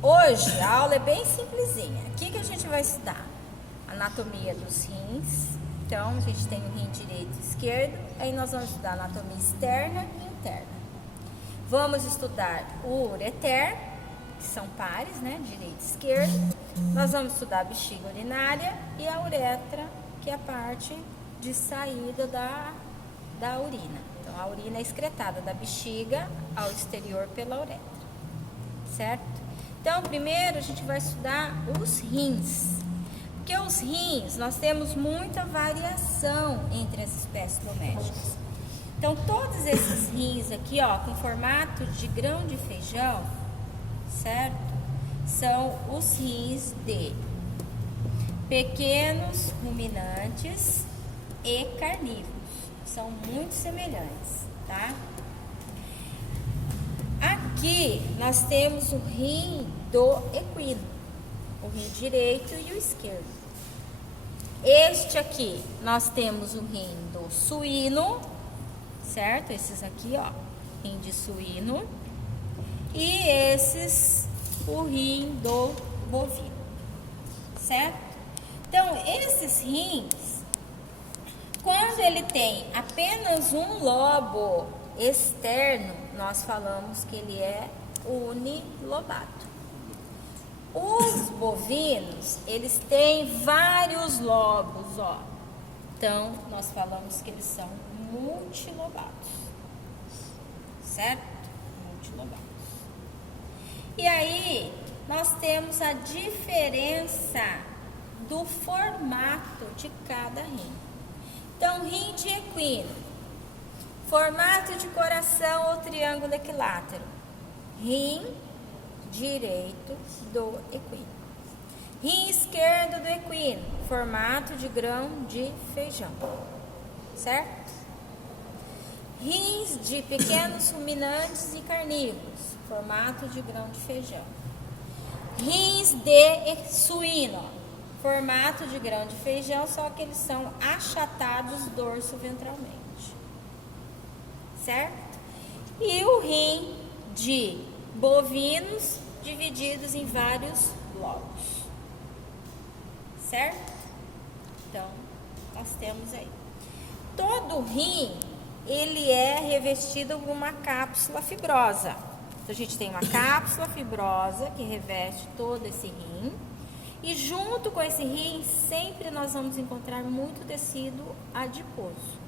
Hoje a aula é bem simplesinha. O que a gente vai estudar? Anatomia dos rins. Então, a gente tem o rim direito e esquerdo. Aí nós vamos estudar anatomia externa e interna. Vamos estudar o ureter, que são pares, né? Direito e esquerdo. Nós vamos estudar a bexiga urinária e a uretra, que é a parte de saída da urina. Então, a urina é excretada da bexiga ao exterior pela uretra. Certo? Então, primeiro a gente vai estudar os rins. Porque os rins, nós temos muita variação entre as espécies domésticas. Então, todos esses rins aqui, ó, com formato de grão de feijão, certo? São os rins de pequenos ruminantes e carnívoros. São muito semelhantes, tá? Aqui nós temos o rim do equino, o rim direito e o esquerdo. Este aqui nós temos o rim do suíno, certo? Esses aqui, ó, rim de suíno. E esses, o rim do bovino, certo? Então, esses rins, quando ele tem apenas um lobo externo, nós falamos que ele é unilobado. Os bovinos, eles têm vários lobos, ó. Então, nós falamos que eles são multilobados, certo? Multilobados. E aí, nós temos a diferença do formato de cada rim. Então, rim de equino, formato de coração ou triângulo equilátero. Rim direito do equino. Rim esquerdo do equino, formato de grão de feijão. Certo? Rins de pequenos ruminantes e carnívoros, formato de grão de feijão. Rins de suíno, formato de grão de feijão, só que eles são achatados dorso-ventralmente. Certo? E o rim de bovinos, divididos em vários blocos. Certo? Então, nós temos aí. Todo rim, ele é revestido com uma cápsula fibrosa. Então, a gente tem uma cápsula fibrosa que reveste todo esse rim. E junto com esse rim, sempre nós vamos encontrar muito tecido adiposo,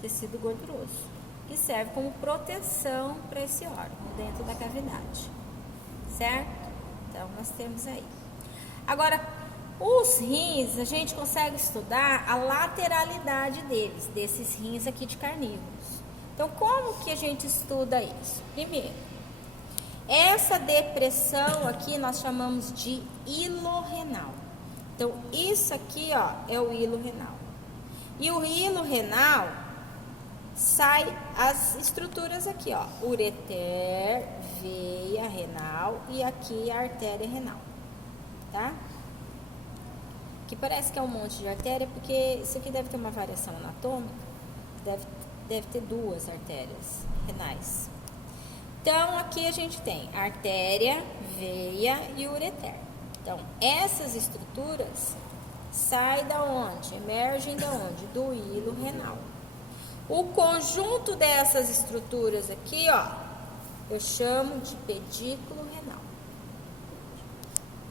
tecido gorduroso, que serve como proteção para esse órgão dentro da cavidade, certo? Então, nós temos aí. Agora, os rins, a gente consegue estudar a lateralidade deles, desses rins aqui de carnívoros. Então, como que a gente estuda isso? Primeiro, essa depressão aqui nós chamamos de hilo renal. Então, isso aqui, ó, é o hilo renal. E o hilo renal sai as estruturas aqui, ó, ureter, veia renal e aqui a artéria renal, tá? Que parece que é um monte de artéria, porque isso aqui deve ter uma variação anatômica, deve ter duas artérias renais. Então, aqui a gente tem artéria, veia e ureter. Então, essas estruturas saem da onde? Emergem da onde? Do hilo renal. O conjunto dessas estruturas aqui, ó, eu chamo de pedículo renal.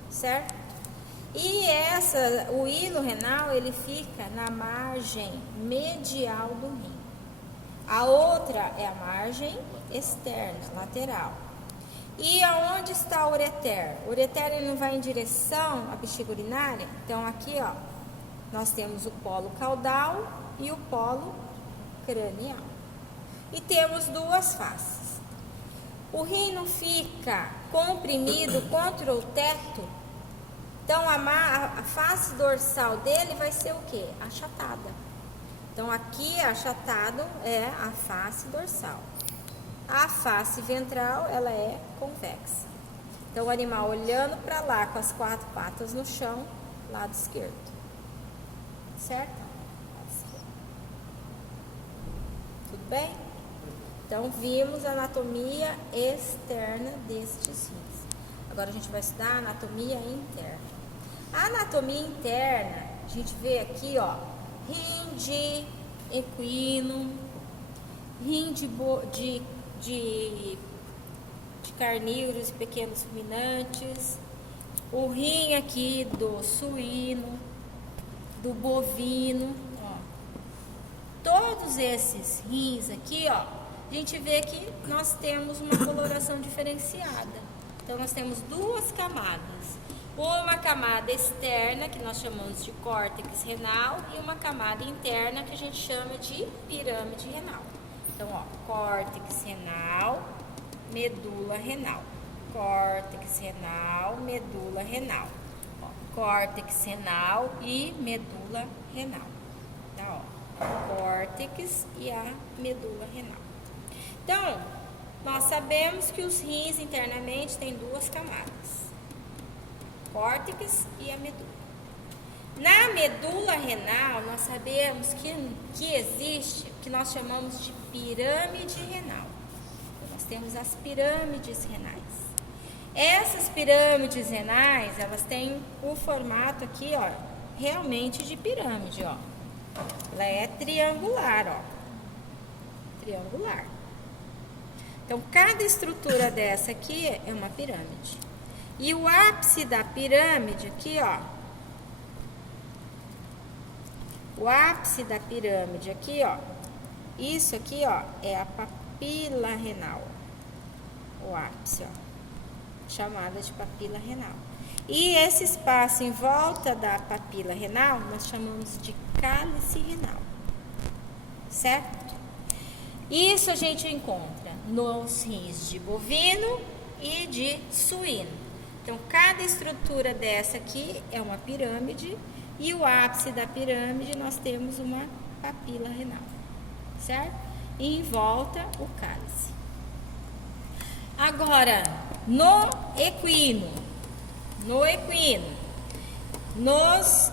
Certo? E o hilo renal, ele fica na margem medial do rim. A outra é a margem externa, lateral. E aonde está o ureter? O ureter, ele não vai em direção à bexiga urinária? Então, aqui, ó, nós temos o polo caudal e o polo cranial. E temos duas faces. O rim não fica comprimido contra o teto. Então, a face dorsal dele vai ser o quê? Achatada. Então, aqui achatado é a face dorsal. A face ventral, ela é convexa. Então, o animal olhando para lá com as quatro patas no chão, lado esquerdo. Certo? Tudo bem? Então, vimos a anatomia externa destes rins. Agora a gente vai estudar a anatomia interna. A anatomia interna, a gente vê aqui, ó, rim de equino, rim de carnívoros e pequenos ruminantes, o rim aqui do suíno, do bovino, ó. Todos esses rins aqui, ó, a gente vê que nós temos uma coloração diferenciada. Então, nós temos duas camadas. Uma camada externa, que nós chamamos de córtex renal, e uma camada interna, que a gente chama de pirâmide renal. Então, ó, córtex renal, medula renal. Córtex renal, medula renal. Ó, córtex renal e medula renal. Tá, ó, córtex e a medula renal. Então, nós sabemos que os rins internamente têm duas camadas. Córtex e a medula. Na medula renal, nós sabemos que existe o que nós chamamos de pirâmide renal. Então, nós temos as pirâmides renais. Essas pirâmides renais, elas têm o formato aqui, ó, realmente de pirâmide, ó. Ela é triangular, ó. Triangular. Então, cada estrutura dessa aqui é uma pirâmide. E o ápice da pirâmide aqui, ó. O ápice da pirâmide aqui, ó. Isso aqui, ó, é a papila renal. O ápice, ó. Chamada de papila renal. E esse espaço em volta da papila renal, nós chamamos de cálice renal. Certo? Isso a gente encontra nos rins de bovino e de suíno. Então, cada estrutura dessa aqui é uma pirâmide e o ápice da pirâmide nós temos uma papila renal, certo? E em volta o cálice. Agora, no equino, nos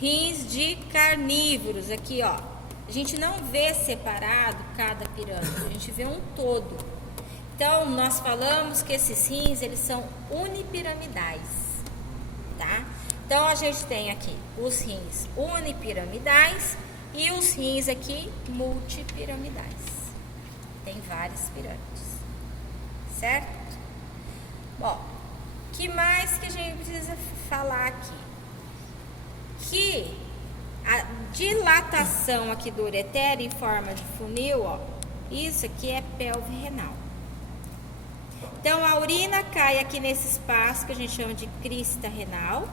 rins de carnívoros, aqui ó, a gente não vê separado cada pirâmide, a gente vê um todo. Então, nós falamos que esses rins, eles são unipiramidais, tá? Então, a gente tem aqui os rins unipiramidais e os rins aqui multipiramidais. Tem várias pirâmides, certo? Bom, que mais que a gente precisa falar aqui? Que a dilatação aqui do ureter em forma de funil, ó, isso aqui é pelve renal. Então, a urina cai aqui nesse espaço que a gente chama de crista renal,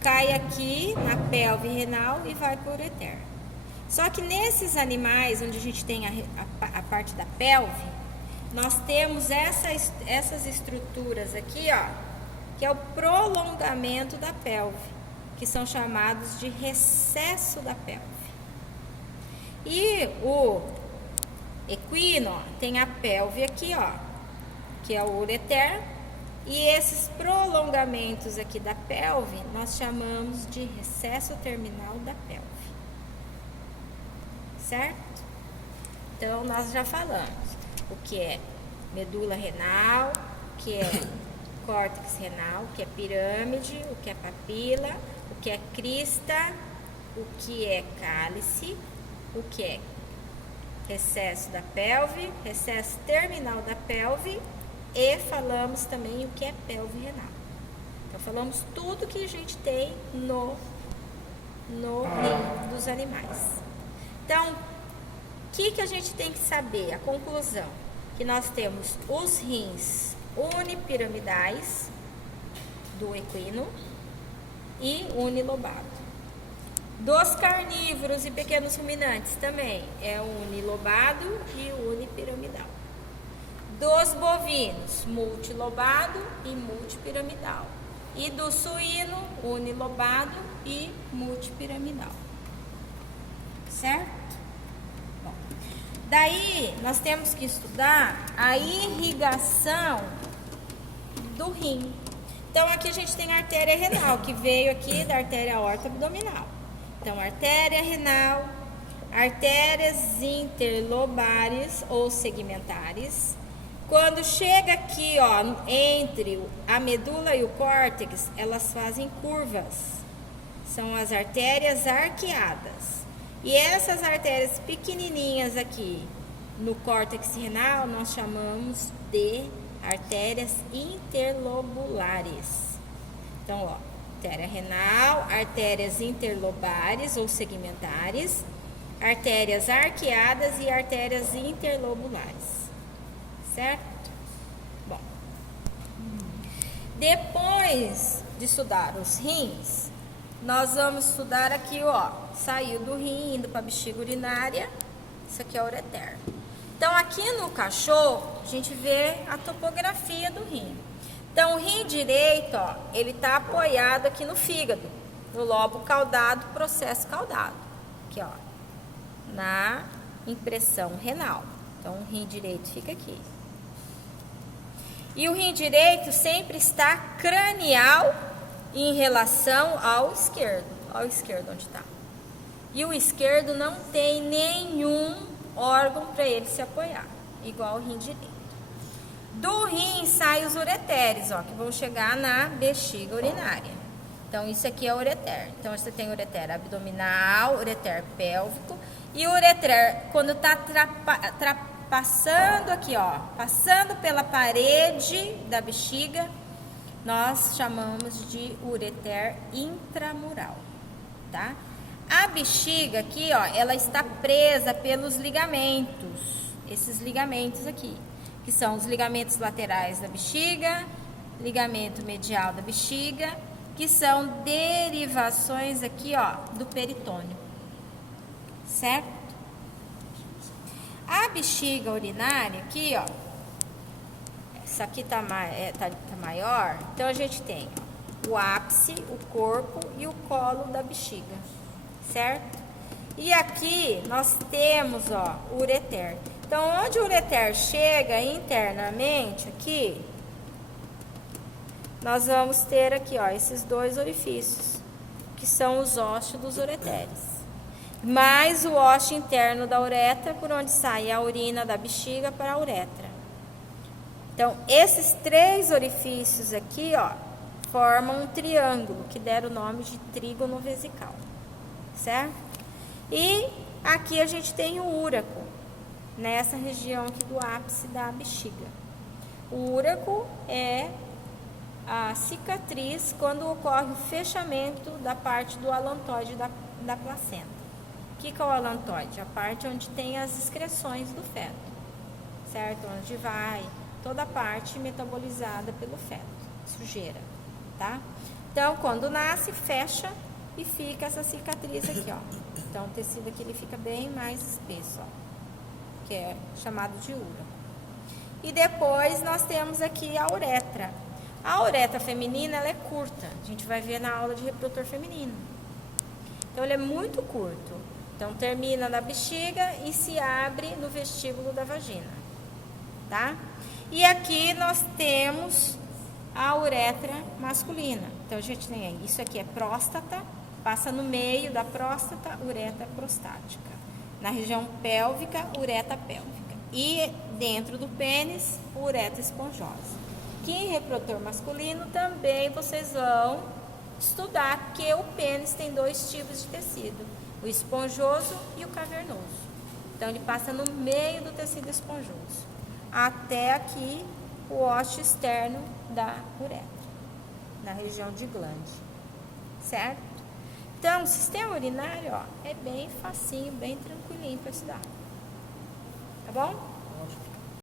cai aqui na pelve renal e vai para o ureter. Só que nesses animais, onde a gente tem a parte da pelve, nós temos essas estruturas aqui, ó, que é o prolongamento da pelve, que são chamados de recesso da pelve. E o equino, ó, tem a pelve aqui, ó, que é o ureter, e esses prolongamentos aqui da pelve nós chamamos de recesso terminal da pelve, certo? Então, nós já falamos o que é medula renal, o que é córtex renal, o que é pirâmide, o que é papila, o que é crista, o que é cálice, o que é recesso da pelve, recesso terminal da pelve, e falamos também o que é pelve renal. Então, falamos tudo que a gente tem no rim dos animais. Então, o que a gente tem que saber? A conclusão, que nós temos os rins unipiramidais do equino e unilobado. Dos carnívoros e pequenos ruminantes também é o unilobado e o unipiramidal. Dos bovinos, multilobado e multipiramidal. E do suíno, unilobado e multipiramidal. Certo? Bom, daí, nós temos que estudar a irrigação do rim. Então, aqui a gente tem a artéria renal, que veio aqui da artéria aorta abdominal. Então, artéria renal, artérias interlobares ou segmentares, Quando chega aqui, ó, entre a medula e o córtex, elas fazem curvas. São as artérias arqueadas. E essas artérias pequenininhas aqui no córtex renal, nós chamamos de artérias interlobulares. Então, ó, artéria renal, artérias interlobares ou segmentares, artérias arqueadas e artérias interlobulares. Certo? Bom. Depois de estudar os rins, nós vamos estudar aqui, ó, saiu do rim, indo para a bexiga urinária. Isso aqui é o ureter. Então, aqui no cachorro, a gente vê a topografia do rim. Então, o rim direito, ó, ele está apoiado aqui no fígado, no lobo caudado, processo caudado. Aqui, ó, na impressão renal. Então, o rim direito fica aqui. E o rim direito sempre está cranial em relação ao esquerdo. Olha o esquerdo onde está. E o esquerdo não tem nenhum órgão para ele se apoiar, igual o rim direito. Do rim saem os ureteres, ó, que vão chegar na bexiga urinária. Então, isso aqui é o ureter. Então, você tem o ureter abdominal, ureter pélvico. E o ureter, quando está passando aqui, ó, passando pela parede da bexiga, nós chamamos de ureter intramural, tá? A bexiga aqui, ó, ela está presa pelos ligamentos, esses ligamentos aqui, que são os ligamentos laterais da bexiga, ligamento medial da bexiga, que são derivações aqui, ó, do peritônio, certo? A bexiga urinária aqui, ó, essa aqui tá maior, então a gente tem, ó, o ápice, o corpo e o colo da bexiga, certo? E aqui nós temos, ó, o ureter. Então, onde o ureter chega internamente aqui, nós vamos ter aqui, ó, esses dois orifícios, que são os ósseos dos ureteres. Mais o ósseo interno da uretra, por onde sai a urina da bexiga para a uretra. Então, esses três orifícios aqui, ó, formam um triângulo, que deram o nome de trígono vesical, certo? E aqui a gente tem o úraco, nessa região aqui do ápice da bexiga. O úraco é a cicatriz quando ocorre o fechamento da parte do alantoide da placenta. O que é o alantoide? A parte onde tem as excreções do feto, certo? Onde vai toda a parte metabolizada pelo feto, sujeira, tá? Então, quando nasce, fecha e fica essa cicatriz aqui, ó. Então, o tecido aqui ele fica bem mais espesso, ó, que é chamado de úraco. E depois nós temos aqui a uretra. A uretra feminina, ela é curta. A gente vai ver na aula de reprodutor feminino. Então, ele é muito curto. Então, termina na bexiga e se abre no vestíbulo da vagina, tá? E aqui nós temos a uretra masculina. Então, a gente tem aí, isso aqui é próstata, passa no meio da próstata, uretra prostática. Na região pélvica, uretra pélvica. E dentro do pênis, uretra esponjosa. Que em reprodutor masculino também vocês vão estudar que o pênis tem dois tipos de tecido, o esponjoso e o cavernoso. Então, ele passa no meio do tecido esponjoso, até aqui o ósseo externo da uretra, na região de glande, certo? Então, o sistema urinário, ó, é bem facinho, bem tranquilinho para estudar. Tá bom?